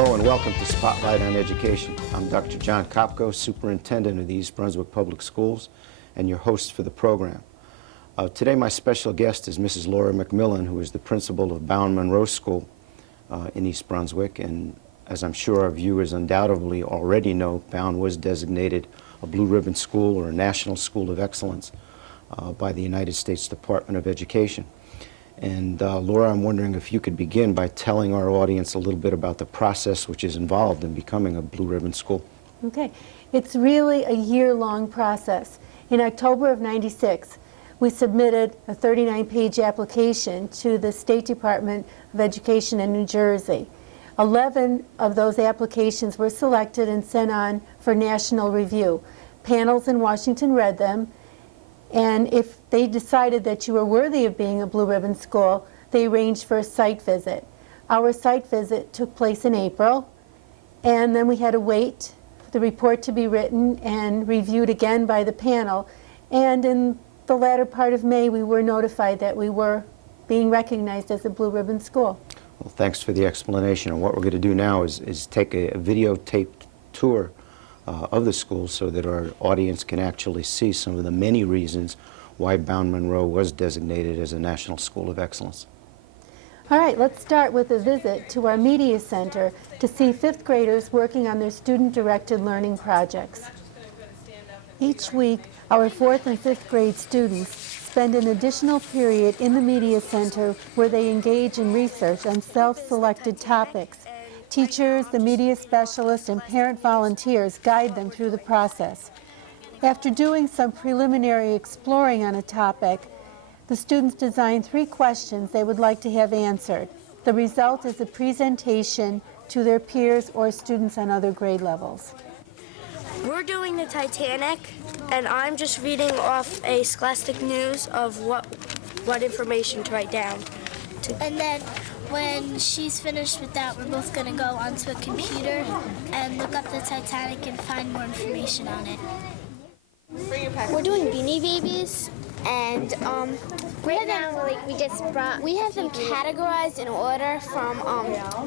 Hello and welcome to Spotlight on Education. I'm Dr. Jon Kopko, Superintendent of the East Brunswick Public Schools, and your host for the program. Today my special guest is Mrs. Laura Macmillan, who is the principal of Bowne-Munro School in East Brunswick, and as I'm sure our viewers undoubtedly already know, Bowne was designated a Blue Ribbon School or a National School of Excellence by the United States Department of Education. And Laura, I'm wondering if you could begin by telling our audience a little bit about the process which is involved in becoming a Blue Ribbon School. Okay. It's really a year-long process. In October of '96, we submitted a 39-page application to the State Department of Education in New Jersey. 11 of those applications were selected and sent on for national review. Panels in Washington read them, and if they decided that you were worthy of being a Blue Ribbon School, they arranged for a site visit. Our site visit took place in April, and then we had to wait for the report to be written and reviewed again by the panel. And in the latter part of May, we were notified that we were being recognized as a Blue Ribbon School. Well, thanks for the explanation. And what we're going to do now is take a videotaped tour of the school so that our audience can actually see some of the many reasons why Bowne-Munro was designated as a National School of Excellence. All right, let's start with a visit to our Media Center to see fifth graders working on their student-directed learning projects. Each week, our fourth and fifth grade students spend an additional period in the Media Center where they engage in research on self-selected topics. Teachers, the media specialists, and parent volunteers guide them through the process. After doing some preliminary exploring on a topic, the students design 3 questions they would like to have answered. The result is a presentation to their peers or students on other grade levels. We're doing the Titanic, and I'm just reading off a Scholastic News of what information to write down. And then when she's finished with that, we're both going to go onto a computer and look up the Titanic and find more information on it. We're doing Beanie Babies, and right now, we have them categorized in order from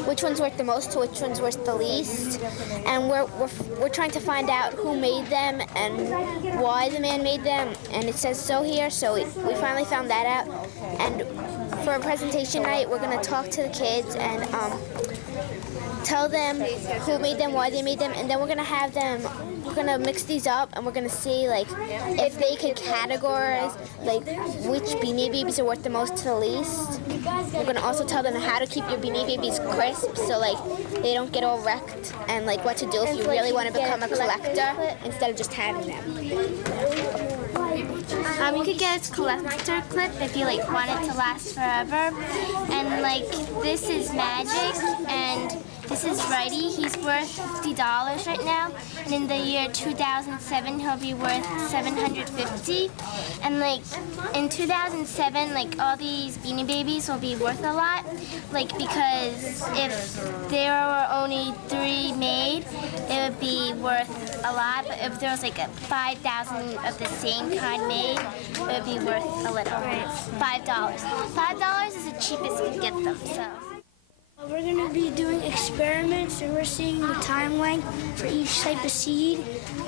which one's worth the most to which one's worth the least, and we're trying to find out who made them and why the man made them, and it says so here, so we finally found that out. And for a presentation night, we're going to talk to the kids and tell them who made them, why they made them, and then we're going to mix these up, and we're going to see like if they could categorize like which Beanie Babies are worth the most to the least. We're going to also tell them how to keep your Beanie Babies crisp so like they don't get all wrecked, and like what to do if you really want to become a collector instead of just having them. You could get a collector clip if you like want it to last forever. And like this is Magic, and this is Righty. He's worth $50 right now, and in the year 2007 he'll be worth $750. And like in 2007, like all these Beanie Babies will be worth a lot, like because if there were only 3 made, it would be worth a lot. But if there was like 5,000 of the same kind made, it would be worth a little. $5. $5 is the cheapest you can get them. So. We're going to be doing experiments, and we're seeing the time length for each type of seed,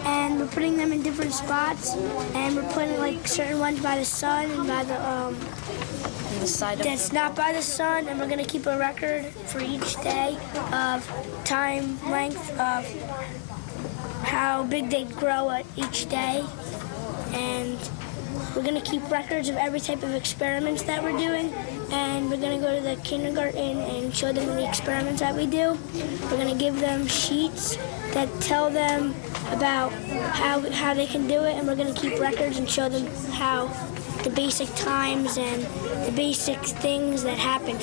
and we're putting them in different spots, and we're putting like certain ones by the sun and by that's not by the sun, and we're going to keep a record for each day of time length of how big they grow at each day, and we're going to keep records of every type of experiments that we're doing, and we're going to go to the kindergarten and show them the experiments that we do. We're going to give them sheets that tell them about how they can do it, and we're going to keep records and show them how the basic times and the basic things that happen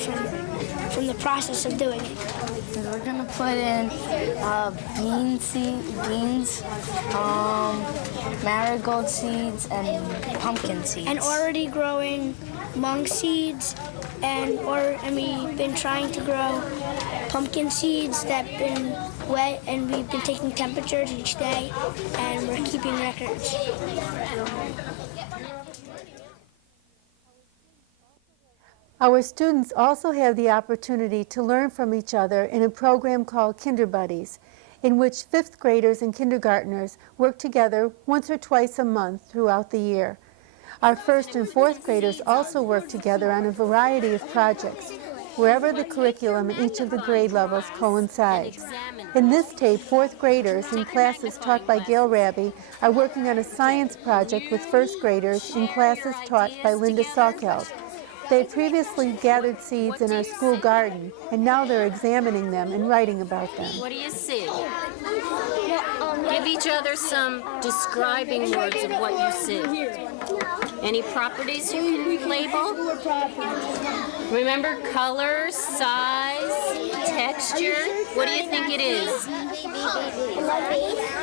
from the process of doing it. We're gonna put in beans, marigold seeds, and pumpkin seeds. And already growing mung seeds, and we've been trying to grow pumpkin seeds that have been wet, and we've been taking temperatures each day, and we're keeping records. Our students also have the opportunity to learn from each other in a program called Kinder Buddies, in which 5th graders and kindergartners work together once or twice a month throughout the year. Our 1st and 4th graders also work together on a variety of projects, wherever the curriculum in each of the grade levels coincides. In this tape, 4th graders in classes taught by Gail Raby are working on a science project with 1st graders in classes taught by Linda Salkeld. They previously gathered seeds in our school garden, and now they're examining them and writing about them. What do you see? Give each other some describing words of what you see. Any properties you can label? Remember color, size, texture. What do you think it is?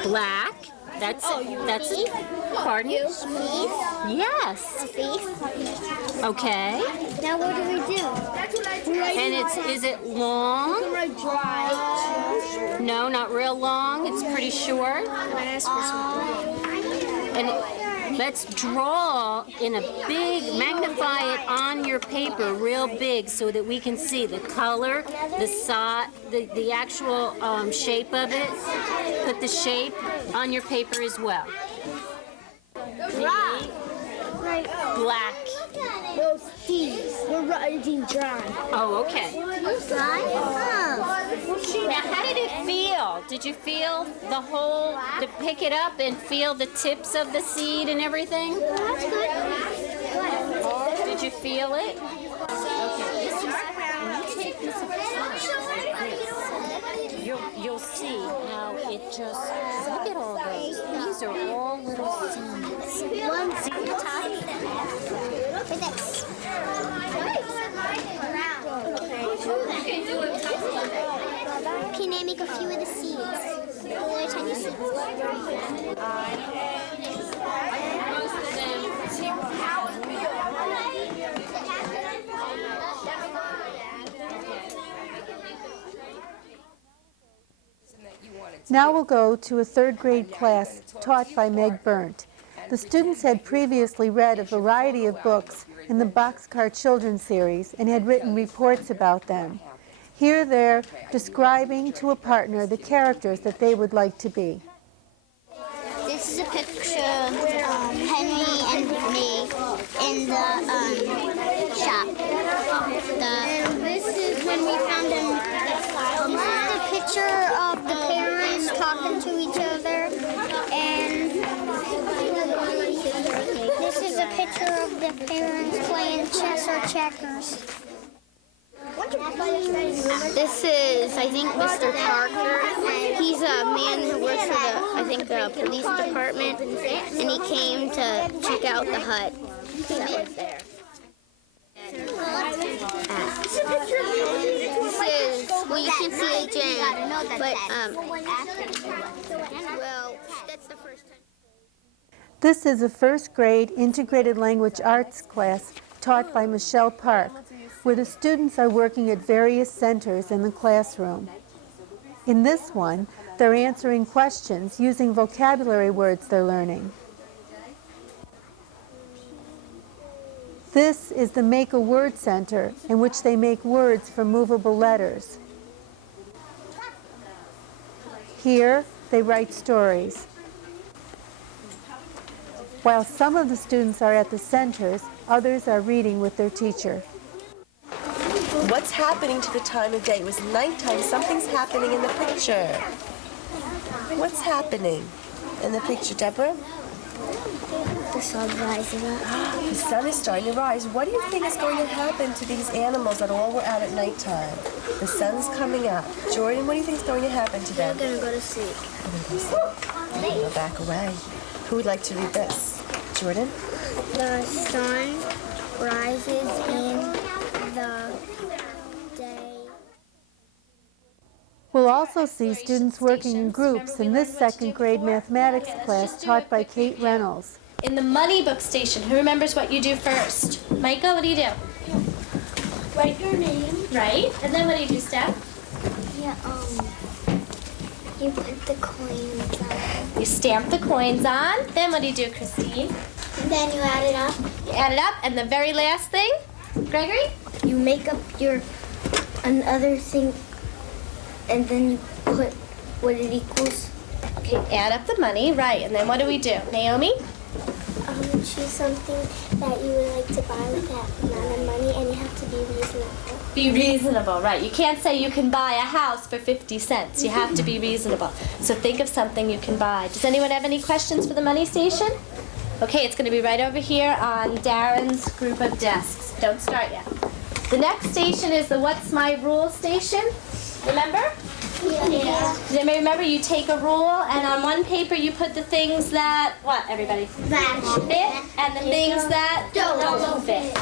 Black. That's pardon? Yes. Okay. Now what do we do? And is it long? No, not real long. It's pretty short. And let's draw in a big, magnify it on your paper real big so that we can see the color, the size, the actual shape of it. Put the shape on your paper as well. Black. Those thieves. We're writing dry. Oh, okay. Now, how did it feel? Did you feel the whole, to pick it up and feel the tips of the seed and everything? That's good. Did you feel it? Okay, this is, when you take this apart, you'll see how it just, look at all those. These are all little seeds. See the top? For this. Can you name a few of the seeds? Little tiny seeds. Most of them. Now we'll go to a 3rd grade class taught by Meg Burnt. The students had previously read a variety of books in the Boxcar Children's series and had written reports about them. Here they're describing to a partner the characters that they would like to be. This is a picture of Henry and me in the shop. And this is when we found him. This is a picture of the parents talking to each other. And this is a picture of the parents playing chess or checkers. This is, I think, Mr. Parker. He's a man who works for the police department, and he came to check out the hut that was there. This is, well, you can see a Jen, but, well, that's the first time. This is a 1st grade integrated language arts class taught by Michelle Park, where the students are working at various centers in the classroom. In this one, they're answering questions using vocabulary words they're learning. This is the Make a Word Center, in which they make words from movable letters. Here, they write stories. While some of the students are at the centers, others are reading with their teacher. What's happening to the time of day? It was nighttime. Something's happening in the picture. What's happening in the picture, Deborah? The sun rising up. The sun is starting to rise. What do you think is going to happen to these animals that all were out at nighttime? The sun's coming up. Jordan, what do you think is going to happen to them? They're going to go to sleep. They're going to go to sleep. They're going to go back away. Who would like to read this? Jordan? The sun rises in the day. We'll also see students working in groups in this 2nd grade mathematics class taught by Kate Reynolds. In the money book station, who remembers what you do first? Michael, what do you do? Write your name. Right, and then what do you do, Steph? Yeah, you put the coins on. You stamp the coins on. Then what do you do, Christine? And then you add it up. You add it up, and the very last thing, Gregory? you make up your another thing, and then you put what it equals. Okay, add up the money, right, and then what do we do? Naomi? Choose something that you would like to buy with that amount of money, and you have to be reasonable. Be reasonable, right. You can't say you can buy a house for 50 cents. You have to be reasonable. So think of something you can buy. Does anyone have any questions for the money station? Okay, it's going to be right over here on Darren's group of desks. Don't start yet. The next station is the What's My Rule station. Remember? Yeah. Does anybody remember? You take a rule, and on one paper you put the things that, what, everybody? That Fit, and the things that don't fit.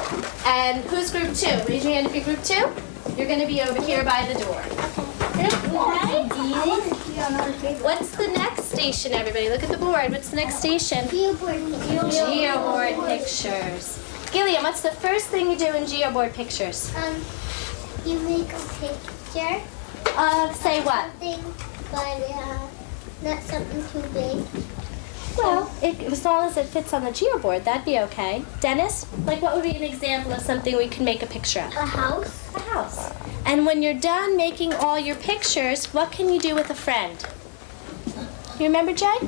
And who's group 2? Raise your hand if you're group 2. You're going to be over here by the door. What's the next station, everybody? Look at the board. What's the next station? Geoboard pictures. Gillian, what's the first thing you do in geoboard pictures? You make a picture. Say what? Something, but not something too big. Well, as long as it fits on the geoboard, that'd be okay. Dennis, like what would be an example of something we can make a picture of? A house. A house. And when you're done making all your pictures, what can you do with a friend? You remember, Jay?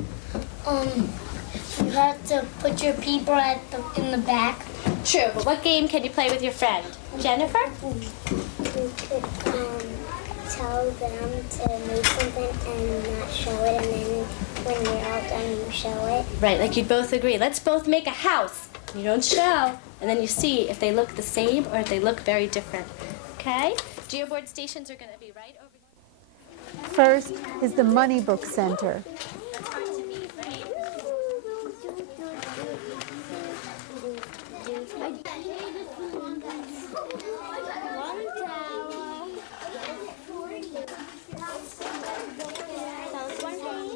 You have to put your people in the back. True, but what game can you play with your friend? Jennifer? You could tell them to make something and not show it, and then when you're all done, you show it. Right, like you both agree. Let's both make a house. You don't show, and then you see if they look the same or if they look very different. Okay? Geoboard stations are going to be right over here. First is the Money Book Center.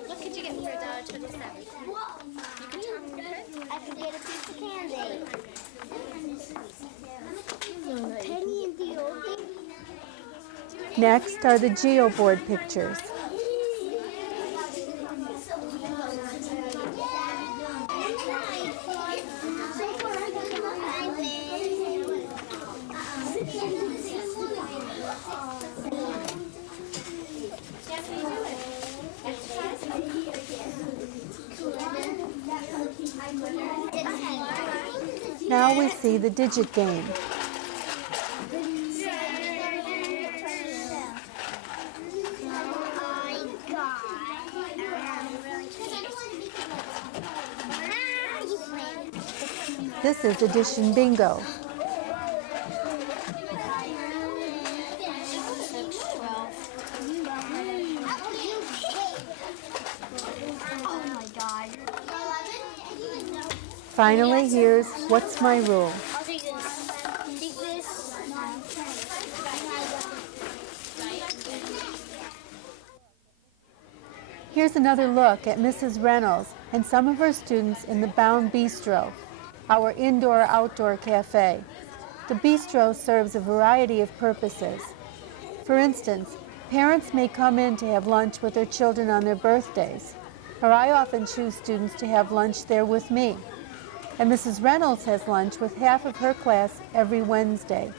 What could you get for $1.27? I could get a piece of candy. Penny and the old thing. Next are the geoboard pictures. Now we see the digit game. This is addition bingo. Finally, here's What's My Rule? I'll take this. Take this. Here's another look at Mrs. Reynolds and some of her students in the Bowne Bistro, our indoor-outdoor cafe. The bistro serves a variety of purposes. For instance, parents may come in to have lunch with their children on their birthdays, or I often choose students to have lunch there with me. And Mrs. Reynolds has lunch with half of her class every Wednesday.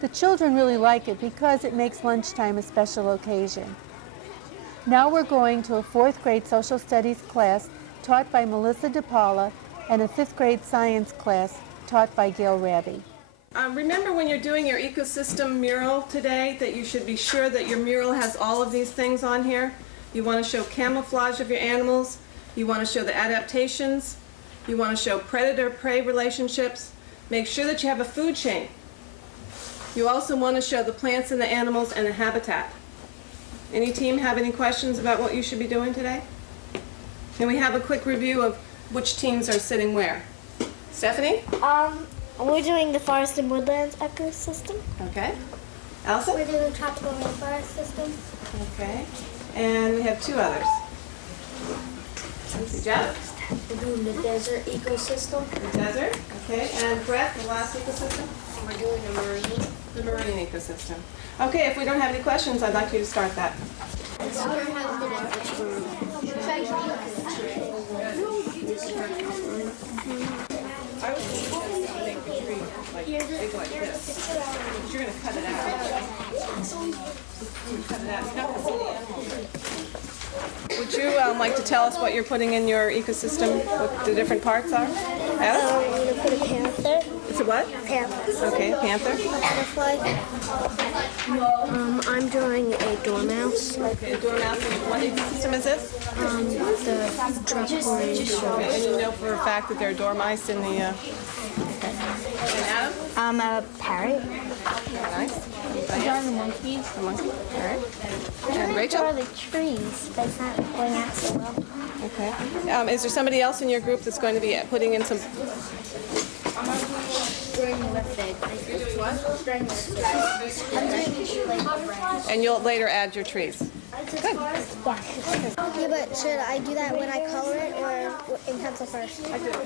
The children really like it because it makes lunchtime a special occasion. Now we're going to a 4th grade social studies class taught by Melissa DePaula and a 5th grade science class taught by Gail Raby. Remember when you're doing your ecosystem mural today that you should be sure that your mural has all of these things on here. You want to show camouflage of your animals, you want to show the adaptations, you want to show predator-prey relationships. Make sure that you have a food chain. You also want to show the plants and the animals and the habitat. Any team have any questions about what you should be doing today? Can we have a quick review of which teams are sitting where? Stephanie? We're doing the forest and woodlands ecosystem. Okay. Allison? We're doing tropical rainforest system. Okay. And we have 2 others. Jeff? We're doing the desert ecosystem. The desert. Okay. And Brett, the last ecosystem? We're doing the marine. The marine ecosystem. Okay, if we don't have any questions, I'd like you to start that. I was like big like this. Would you like to tell us what you're putting in your ecosystem, what the different parts are? Alice? I'm going to put a panther. It's a what? Panther. Okay, panther. Butterfly. I'm drawing a dormouse. Okay, dormouse. What ecosystem is this? The truck. Okay, and you know for a fact that there are dormice in the... Okay. And Adam? I'm a parrot. Nice. I'm drawing the monkeys. The monkey. All right. I'm And trying to Rachel? draw the trees, but it's not going out so well. Okay. Is there somebody else in your group that's going to be putting in some... And you'll later add your trees. Good. Yeah, but should I do that when I color it or in pencil first?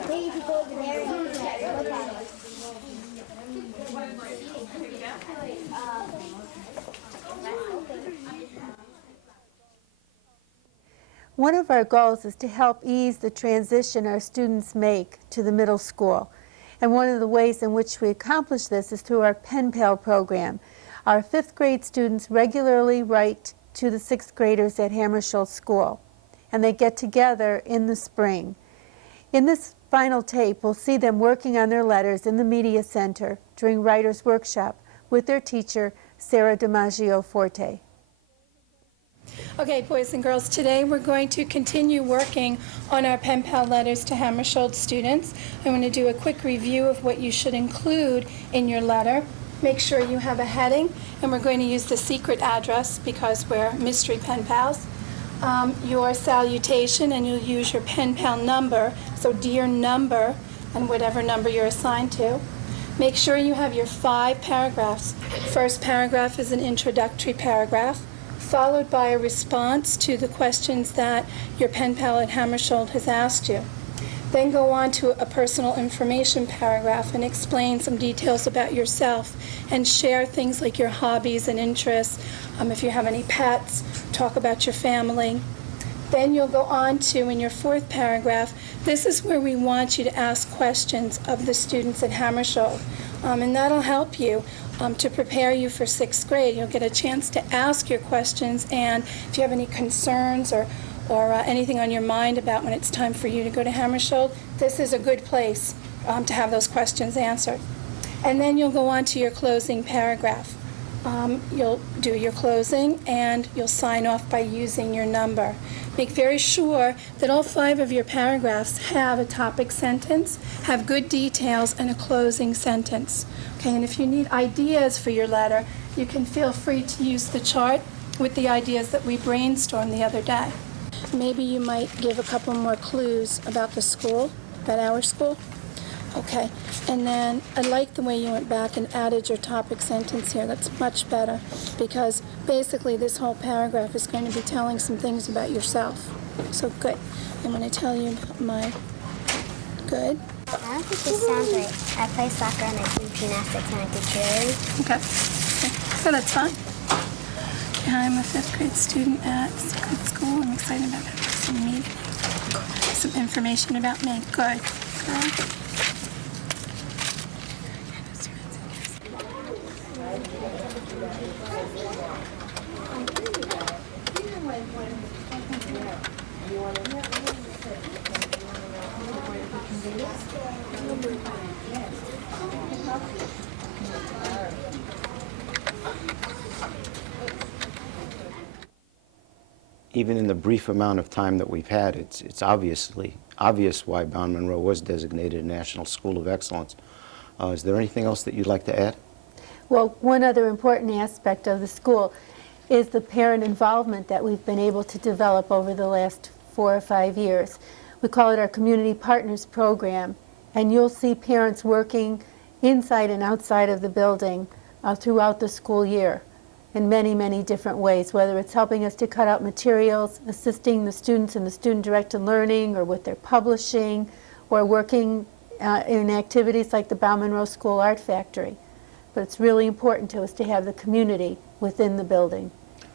Maybe if you go over there and look at it. One of our goals is to help ease the transition our students make to the middle school. And one of the ways in which we accomplish this is through our Pen Pal program. Our 5th grade students regularly write to the 6th graders at Hammarskjöld School, and they get together in the spring. In this final tape, we'll see them working on their letters in the Media Center during Writer's Workshop with their teacher, Sarah DiMaggio Forte. Okay, boys and girls, today we're going to continue working on our Pen Pal letters to Hammarskjöld students. I'm going to do a quick review of what you should include in your letter. Make sure you have a heading, and we're going to use the secret address because we're mystery pen pals. Your salutation, and you'll use your pen pal number, so dear number, and whatever number you're assigned to. Make sure you have your 5 paragraphs. First paragraph is an introductory paragraph, followed by a response to the questions that your pen pal at Hammarskjöld has asked you. Then go on to a personal information paragraph and explain some details about yourself and share things like your hobbies and interests. If you have any pets, talk about your family. Then you'll go on to, in your 4th paragraph, this is where we want you to ask questions of the students at Hammarskjöld. And that'll help you to prepare you for 6th grade. You'll get a chance to ask your questions, and if you have any concerns or anything on your mind about when it's time for you to go to Hammarskjöld, this is a good place to have those questions answered. And then you'll go on to your closing paragraph. You'll do your closing, and you'll sign off by using your number. Make very sure that all 5 of your paragraphs have a topic sentence, have good details, and a closing sentence. Okay, and if you need ideas for your letter, you can feel free to use the chart with the ideas that we brainstormed the other day. Maybe you might give a couple more clues about the school, about our school. Okay, and then I like the way you went back and added your topic sentence here. That's much better, because basically this whole paragraph is going to be telling some things about yourself. So good. I'm going to tell you about my good. I don't think this sounds right. I play soccer and I do gymnastics and I do cheerleading. Okay. So that's fine. I'm a 5th grade student at good school. I'm excited about having some meeting. Some information about me. Good. Good. Even in the brief amount of time that we've had, it's obvious why Bowne-Munro was designated a National School of Excellence. Is there anything else that you'd like to add? Well, one other important aspect of the school is the parent involvement that we've been able to develop over the last 4 or 5 years. We call it our Community Partners Program, and you'll see parents working inside and outside of the building throughout the school year in many, many different ways, whether it's helping us to cut out materials, assisting the students in the student-directed learning or with their publishing, or working in activities like the Bowne-Munro School Art Factory. But it's really important to us to have the community within the building.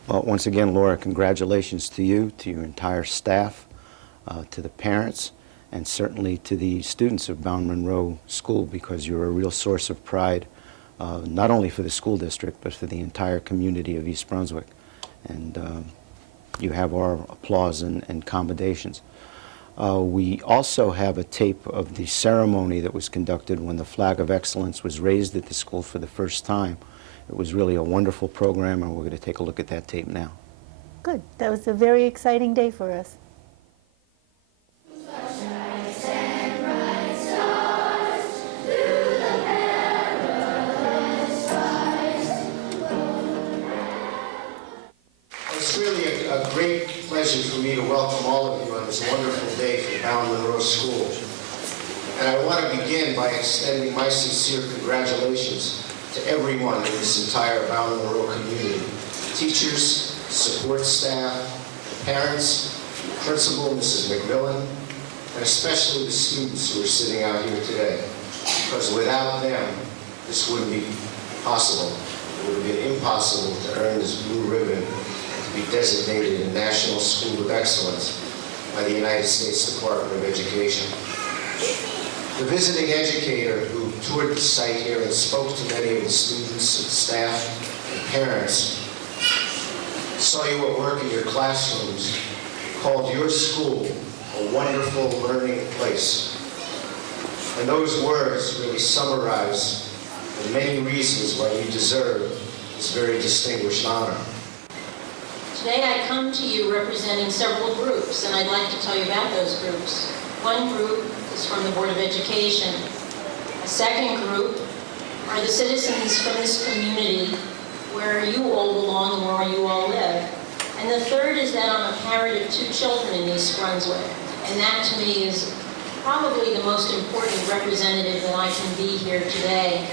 Well, once again, Laura, congratulations to you, to your entire staff, to the parents, and certainly to the students of Bowne-Munro School, because you're a real source of pride, not only for the school district, but for the entire community of East Brunswick. And you have our applause and commendations. We also have a tape of the ceremony that was conducted when the Flag of Excellence was raised at the school for the first time. It was really a wonderful program, and we're going to take a look at that tape now. Good. That was a very exciting day for us. It's really a great pleasure for me to welcome all of you on this wonderful day for Bowne-Munro School. And I want to begin by extending my sincere congratulations to everyone in this entire Bowne-Munro community. Teachers, support staff, parents, principal, Mrs. Macmillan, and especially the students who are sitting out here today. Because without them, this wouldn't be possible. It would have been impossible to earn this blue ribbon to be designated a National School of Excellence by the United States Department of Education. The visiting educator who toured the site here and spoke to many of the students and staff and parents saw you at work in your classrooms, called your school a wonderful learning place. And those words really summarize the many reasons why you deserve this very distinguished honor. Today I come to you representing several groups, and I'd like to tell you about those groups. One group is from the Board of Education. A second group are the citizens from this community where you all belong and where you all live. And the third is that I'm a parent of 2 children in East Brunswick, and that to me is probably the most important representative that I can be here today.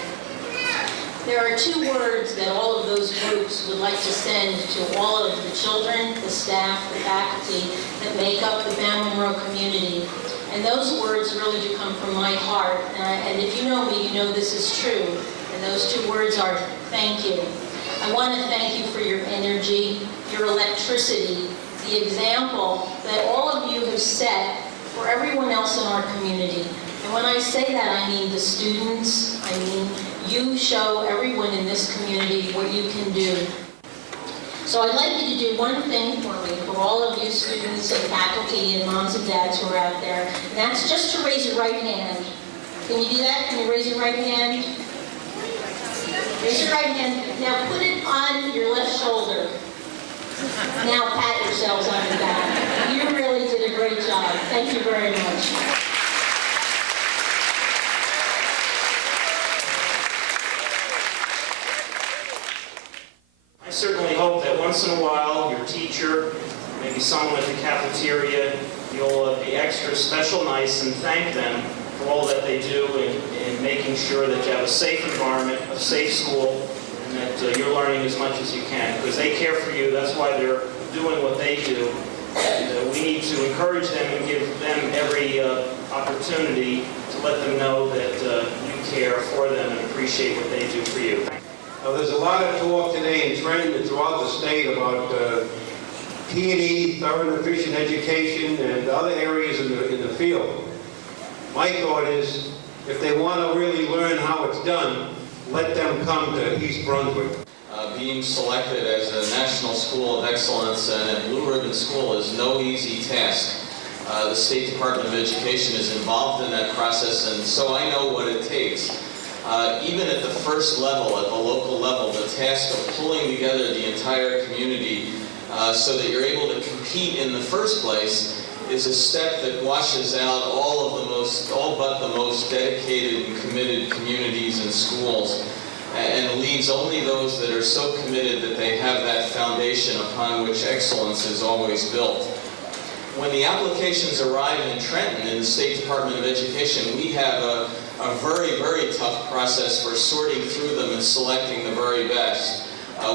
There are 2 words that all of those groups would like to send to all of the children, the staff, the faculty that make up the Bowne-Munro community. And those words really do come from my heart. And if you know me, you know this is true. And those 2 words are thank you. I want to thank you for your energy, your electricity, the example that all of you have set for everyone else in our community. And when I say that, I mean the students, I mean you show everyone in this community what you can do. So I'd like you to do one thing for me, for all of you students and faculty and moms and dads who are out there, and that's just to raise your right hand. Can you do that? Can you raise your right hand? Raise your right hand. Now put it on your left shoulder. Now pat yourselves on the back. You really did a great job. Thank you very much. I certainly hope that once in a while your teacher, maybe someone at the cafeteria, you'll be extra special nice and thank them for all that they do in making sure that you have a safe environment, a safe school, and that you're learning as much as you can. Because they care for you, that's why they're doing what they do. And we need to encourage them and give them every opportunity to let them know that you care for them and appreciate what they do for you. Now, there's a lot of talk today in Trenton and throughout the state about P&E, thorough and efficient education, and other areas in the field. My thought is, if they want to really learn how it's done, let them come to East Brunswick. Being selected as a National School of Excellence and a Blue Ribbon School is no easy task. The State Department of Education is involved in that process, and so I know what it takes. Even at the first level, at the local level, the task of pulling together the entire community so that you're able to compete in the first place is a step that washes out all but the most dedicated and committed communities and schools, and leaves only those that are so committed that they have that foundation upon which excellence is always built. When the applications arrive in Trenton in the State Department of Education, we have a very, very tough process for sorting through them and selecting the very best.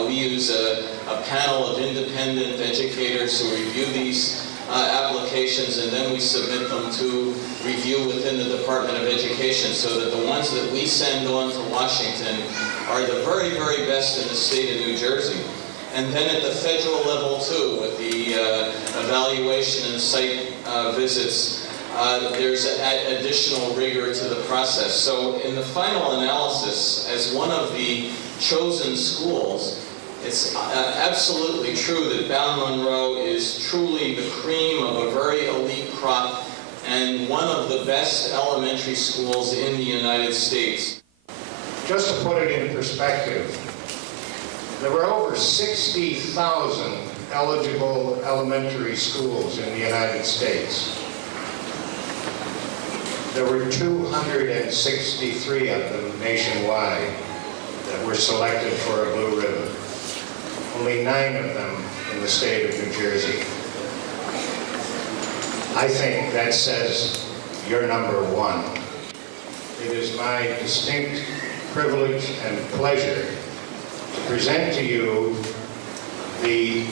We use a panel of independent educators who review these applications, and then we submit them to review within the Department of Education, so that the ones that we send on to Washington are the very, very best in the state of New Jersey. And then at the federal level too, with the evaluation and site visits, there's additional rigor to the process. So in the final analysis, as one of the chosen schools, It's absolutely true that Bowne-Munro is truly the cream of a very elite crop and one of the best elementary schools in the United States. Just to put it in perspective, there were over 60,000 eligible elementary schools in the United States. There were 263 of them nationwide that were selected for a blue ribbon. Only 9 of them in the state of New Jersey. I think that says you're number one. It is my distinct privilege and pleasure to present to you the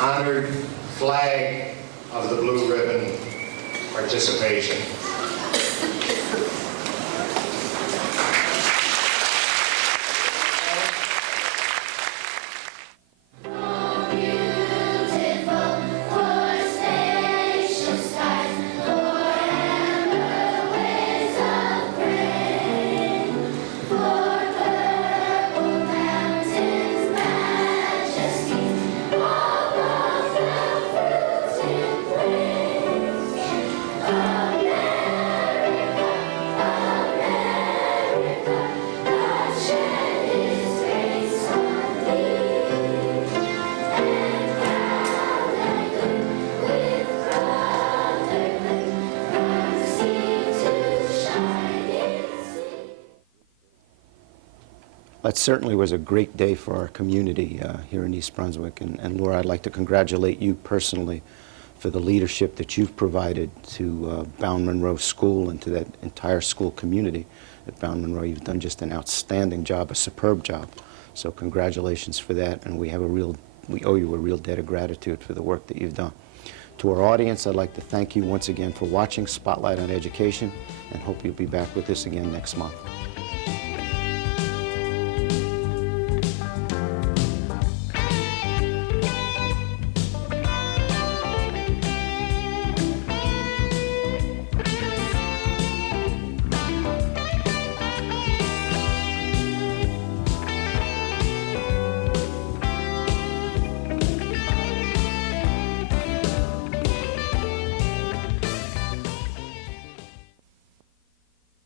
honored flag of the Blue Ribbon participation. That certainly was a great day for our community here in East Brunswick. And Laura, I'd like to congratulate you personally for the leadership that you've provided to Bowne-Munro School and to that entire school community at Bowne-Munro. You've done just an outstanding job, a superb job. So congratulations for that, and we owe you a real debt of gratitude for the work that you've done. To our audience, I'd like to thank you once again for watching Spotlight on Education, and hope you'll be back with us again next month.